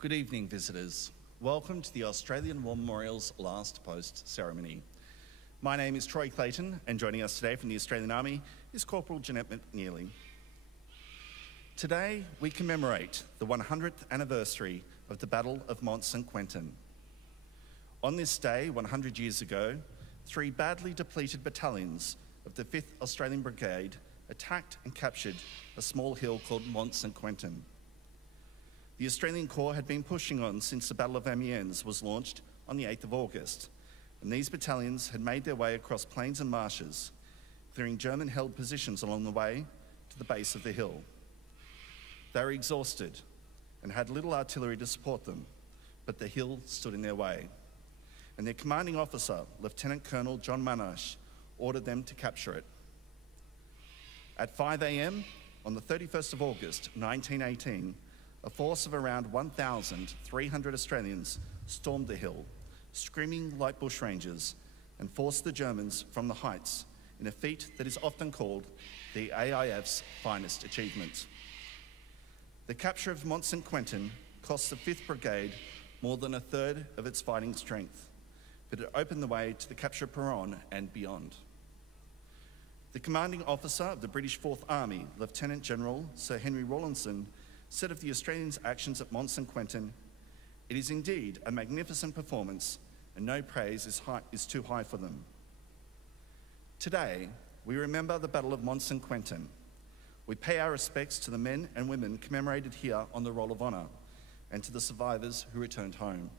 Good evening, visitors. Welcome to the Australian War Memorial's Last Post ceremony. My name is Troy Clayton, and joining us today from the Australian Army is Corporal Jeanette McNeely. Today, we commemorate the 100th anniversary of the Battle of Mont St. Quentin. On this day, 100 years ago, 3 badly depleted battalions of the 5th Australian Brigade attacked and captured a small hill called Mont St. Quentin. The Australian Corps had been pushing on since the Battle of Amiens was launched on the 8th of August, and these battalions had made their way across plains and marshes, clearing German-held positions along the way to the base of the hill. They were exhausted and had little artillery to support them, but the hill stood in their way, and their commanding officer, Lieutenant Colonel John Monash, ordered them to capture it. At 5 a.m. on the 31st of August 1918, a force of around 1,300 Australians stormed the hill, screaming like bushrangers, and forced the Germans from the heights in a feat that is often called the AIF's finest achievement. The capture of Mont St. Quentin cost the 5th Brigade more than a third of its fighting strength, but it opened the way to the capture of Peronne and beyond. The commanding officer of the British 4th Army, Lieutenant General Sir Henry Rawlinson, said of the Australians' actions at Mont St. Quentin, "It is indeed a magnificent performance, and no praise is too high for them." Today, we remember the Battle of Mont St. Quentin. We pay our respects to the men and women commemorated here on the Roll of Honour, and to the survivors who returned home.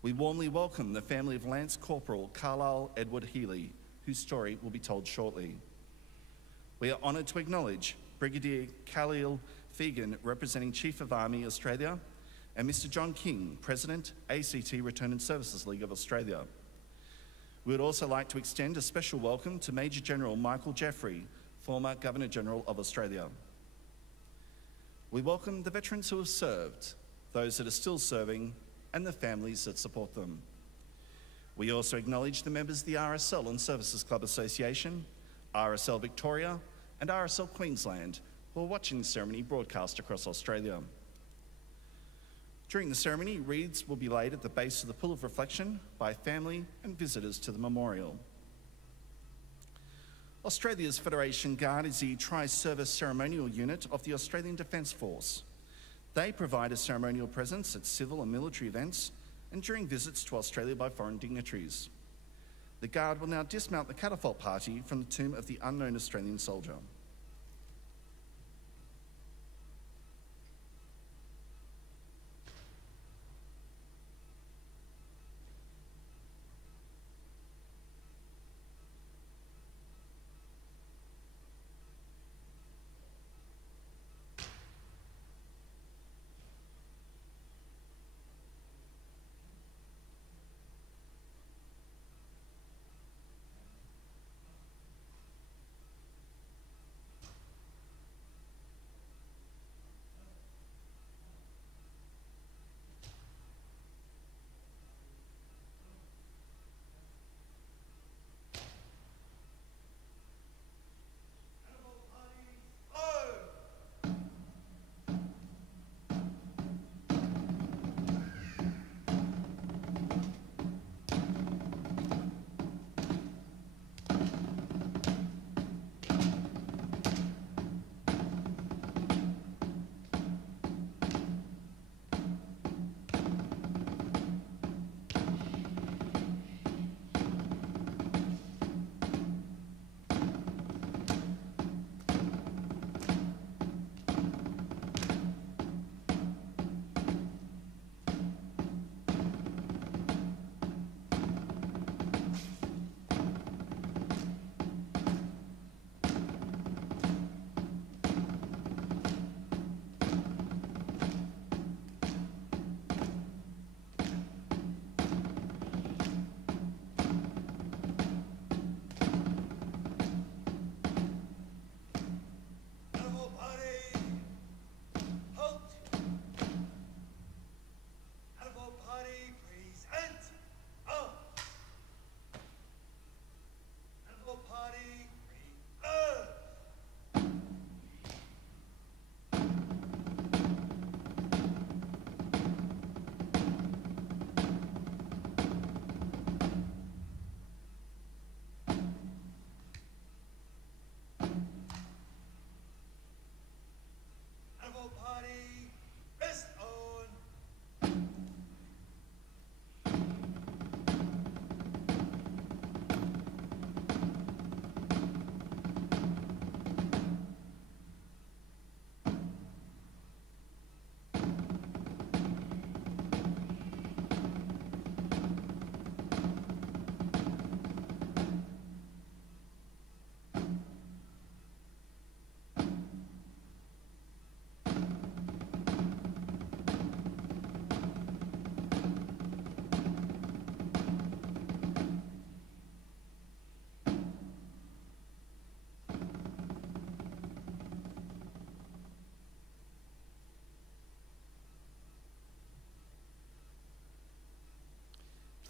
We warmly welcome the family of Lance Corporal Carlyle Edward Hely, whose story will be told shortly. We are honoured to acknowledge Brigadier Khalil Fegan, representing Chief of Army Australia, and Mr. John King, President, ACT Return and Services League of Australia. We would also like to extend a special welcome to Major General Michael Jeffrey, former Governor-General of Australia. We welcome the veterans who have served, those that are still serving, and the families that support them. We also acknowledge the members of the RSL and Services Club Association, RSL Victoria, and RSL Queensland, who are watching the ceremony broadcast across Australia. During the ceremony, wreaths will be laid at the base of the Pool of Reflection by family and visitors to the memorial. Australia's Federation Guard is the tri-service ceremonial unit of the Australian Defence Force. They provide a ceremonial presence at civil and military events and during visits to Australia by foreign dignitaries. The Guard will now dismount the catapult party from the tomb of the unknown Australian soldier.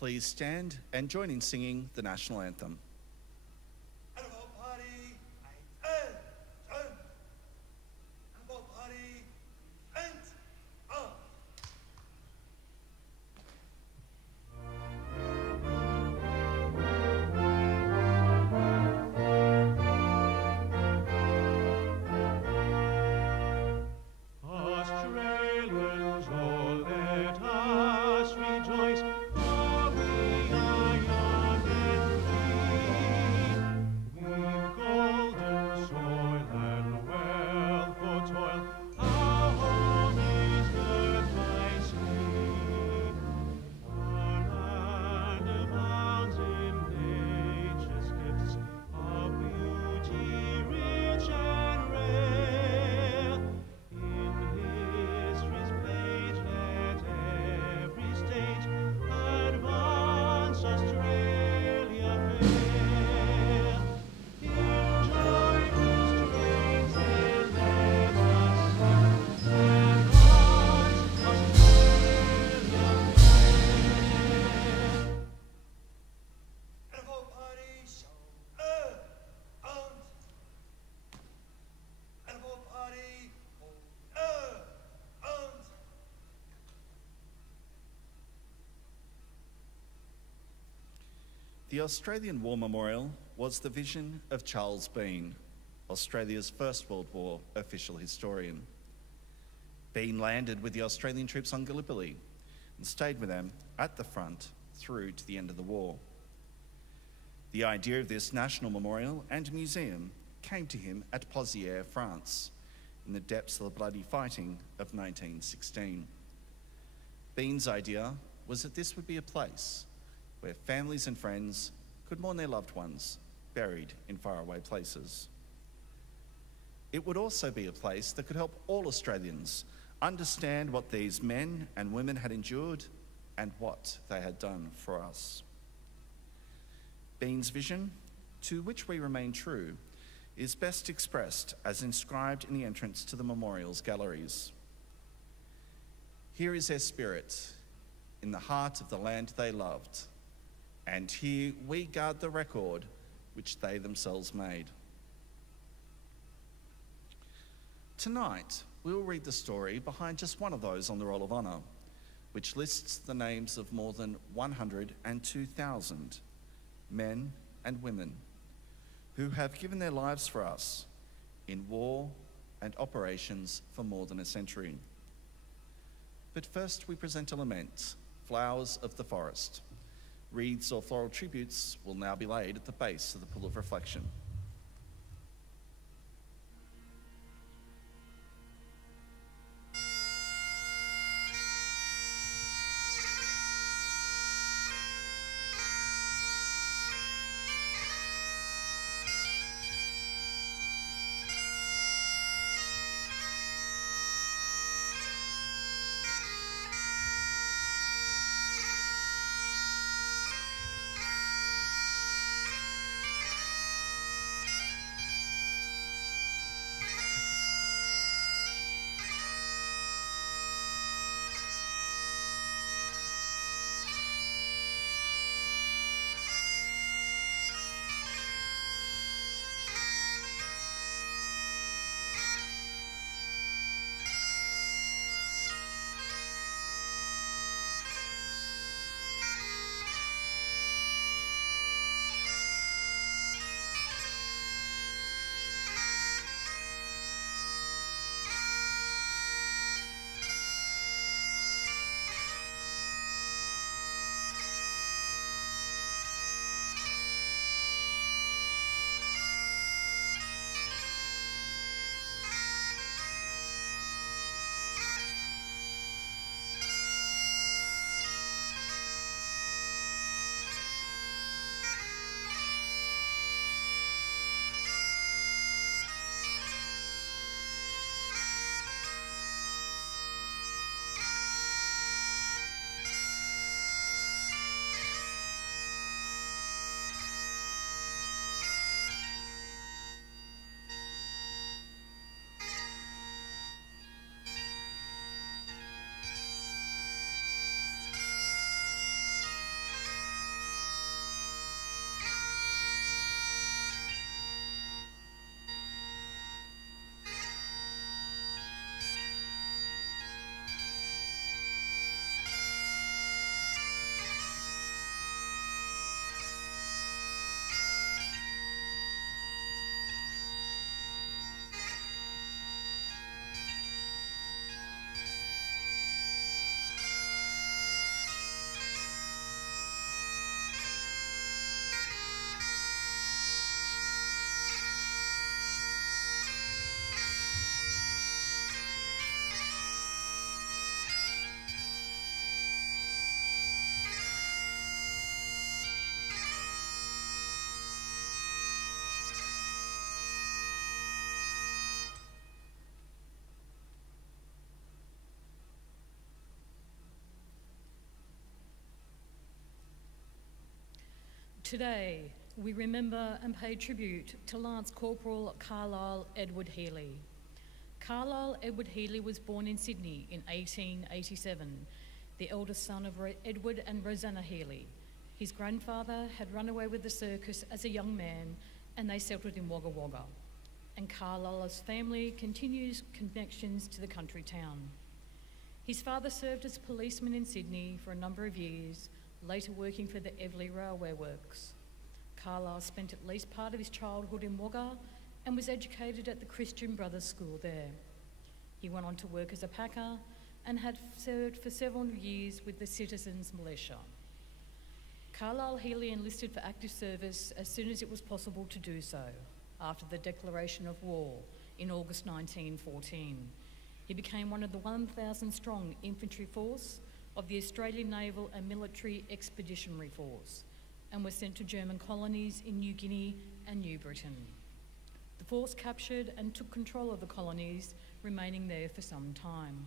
Please stand and join in singing the national anthem. The Australian War Memorial was the vision of Charles Bean, Australia's First World War official historian. Bean landed with the Australian troops on Gallipoli and stayed with them at the front through to the end of the war. The idea of this national memorial and museum came to him at Pozières, France, in the depths of the bloody fighting of 1916. Bean's idea was that this would be a place where families and friends could mourn their loved ones buried in faraway places. It would also be a place that could help all Australians understand what these men and women had endured and what they had done for us. Bean's vision, to which we remain true, is best expressed as inscribed in the entrance to the memorial's galleries. Here is their spirit, in the heart of the land they loved, and here we guard the record which they themselves made. Tonight, we'll read the story behind just one of those on the Roll of Honour, which lists the names of more than 102,000 men and women who have given their lives for us in war and operations for more than a century. But first we present a lament, Flowers of the Forest. Wreaths or floral tributes will now be laid at the base of the Pool of Reflection. Today, we remember and pay tribute to Lance Corporal Carlyle Edward Hely. Carlyle Edward Hely was born in Sydney in 1887, the eldest son of Edward and Rosanna Hely. His grandfather had run away with the circus as a young man, and they settled in Wagga Wagga. And Carlyle's family continues connections to the country town. His father served as a policeman in Sydney for a number of years, later working for the Hely Railway Works. Carlyle spent at least part of his childhood in Wagga and was educated at the Christian Brothers School there. He went on to work as a packer and had served for several years with the Citizens Militia. Carlyle Hely enlisted for active service as soon as it was possible to do so, after the declaration of war in August 1914. He became one of the 1,000-strong infantry force of the Australian Naval and Military Expeditionary Force and was sent to German colonies in New Guinea and New Britain. The force captured and took control of the colonies, remaining there for some time.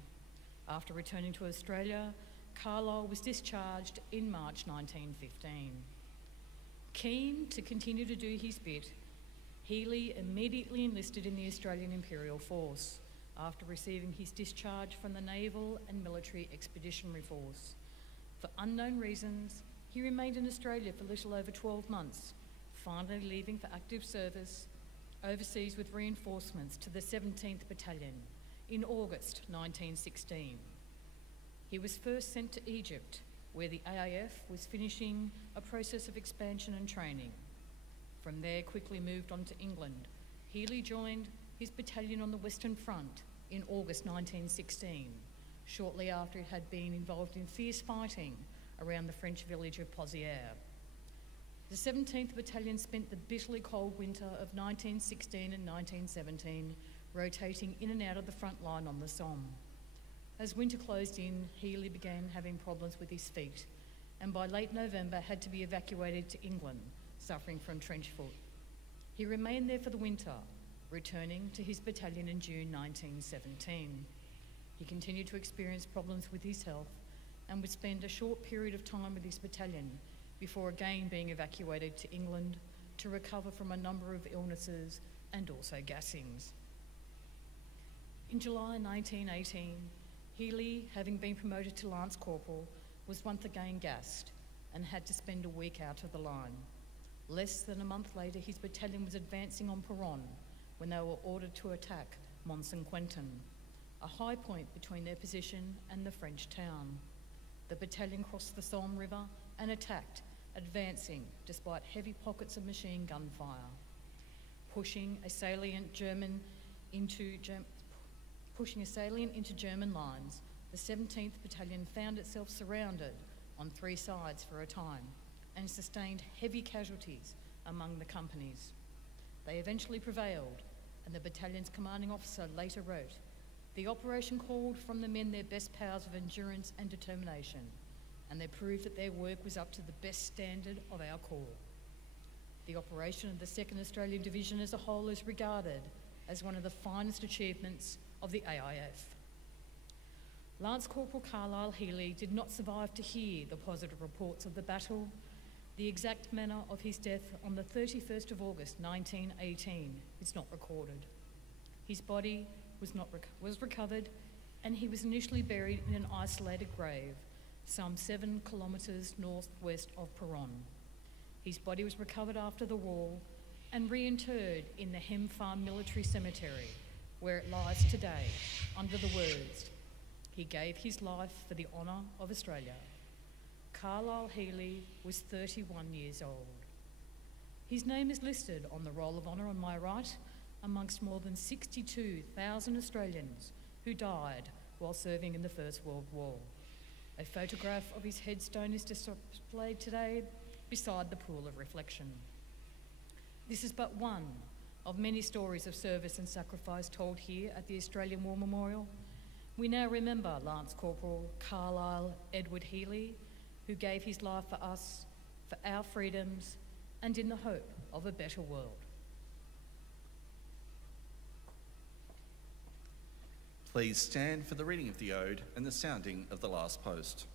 After returning to Australia, Carlyle was discharged in March 1915. Keen to continue to do his bit, Hely immediately enlisted in the Australian Imperial Force after receiving his discharge from the Naval and Military Expeditionary Force. For unknown reasons, he remained in Australia for a little over 12 months, finally leaving for active service overseas with reinforcements to the 17th Battalion in August 1916. He was first sent to Egypt, where the AIF was finishing a process of expansion and training. From there, quickly moved on to England. Hely joined his battalion on the Western Front in August 1916, shortly after it had been involved in fierce fighting around the French village of Pozières. The 17th Battalion spent the bitterly cold winter of 1916 and 1917 rotating in and out of the front line on the Somme. As winter closed in, Hely began having problems with his feet, and by late November had to be evacuated to England, suffering from trench foot. He remained there for the winter, returning to his battalion in June 1917. He continued to experience problems with his health and would spend a short period of time with his battalion before again being evacuated to England to recover from a number of illnesses and also gassings. In July 1918, Hely, having been promoted to Lance Corporal, was once again gassed and had to spend a week out of the line. Less than a month later, his battalion was advancing on Peronne when they were ordered to attack Mont and Quentin, a high point between their position and the French town. The battalion crossed the Somme River and attacked, advancing despite heavy pockets of machine gun fire. Pushing a salient into German lines, the 17th Battalion found itself surrounded on three sides for a time and sustained heavy casualties among the companies. They eventually prevailed, and the battalion's commanding officer later wrote, "The operation called from the men their best powers of endurance and determination, and they proved that their work was up to the best standard of our corps." The operation of the 2nd Australian Division as a whole is regarded as one of the finest achievements of the AIF. Lance Corporal Carlyle Hely did not survive to hear the positive reports of the battle. The exact manner of his death on the 31st of August 1918 is not recorded. His body was recovered, and he was initially buried in an isolated grave some 7 kilometres northwest of Peronne. His body was recovered after the war and reinterred in the Hem Farm Military Cemetery, where it lies today, under the words, "He gave his life for the honour of Australia." Carlyle Hely was 31 years old. His name is listed on the Roll of Honour on my right, amongst more than 62,000 Australians who died while serving in the First World War. A photograph of his headstone is displayed today beside the pool of reflection. This is but one of many stories of service and sacrifice told here at the Australian War Memorial. We now remember Lance Corporal Carlyle Edward Hely, who gave his life for us, for our freedoms, and in the hope of a better world. Please stand for the reading of the Ode and the sounding of the last post.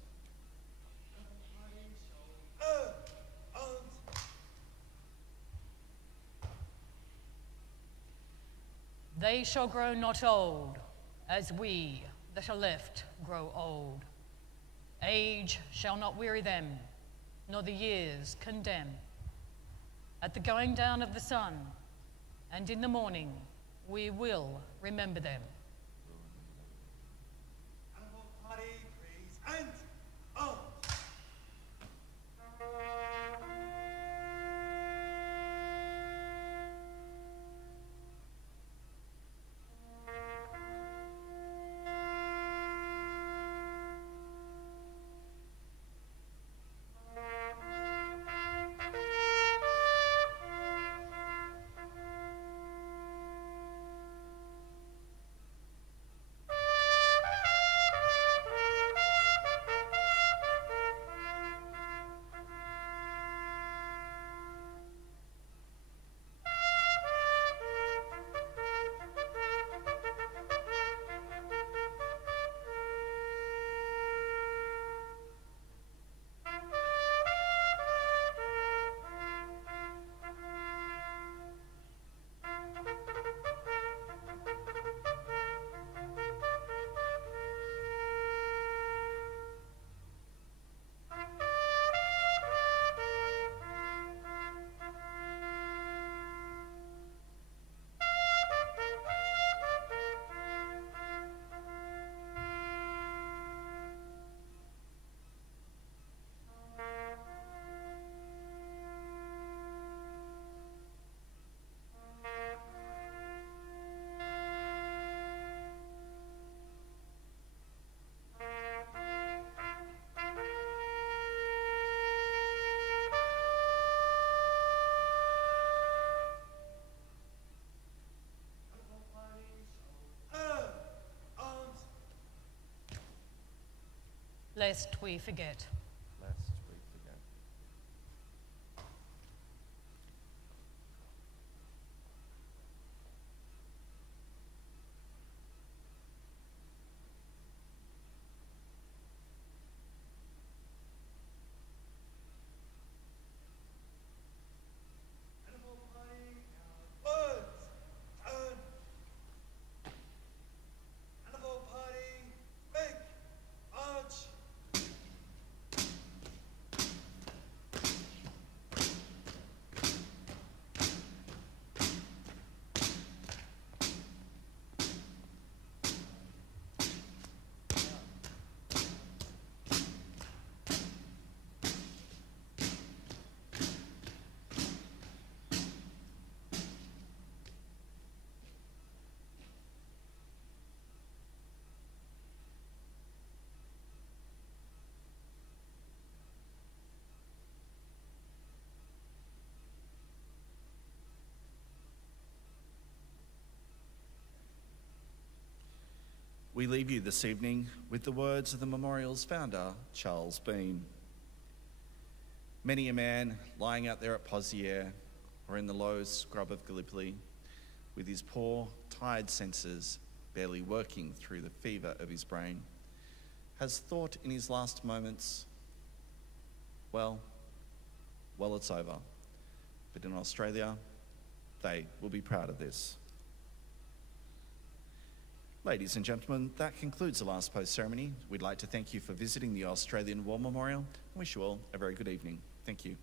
They shall grow not old, as we that are left grow old. Age shall not weary them, nor the years condemn. At the going down of the sun, and in the morning, we will remember them. Animal party, please, and on! Lest we forget. Lest we forget. Animal party, birds, turn! Animal party, make, march! We leave you this evening with the words of the memorial's founder, Charles Bean. Many a man lying out there at Pozières or in the low scrub of Gallipoli, with his poor, tired senses barely working through the fever of his brain, has thought in his last moments, well, it's over. But in Australia, they will be proud of this. Ladies and gentlemen, that concludes the last post ceremony. We'd like to thank you for visiting the Australian War Memorial and wish you all a very good evening. Thank you.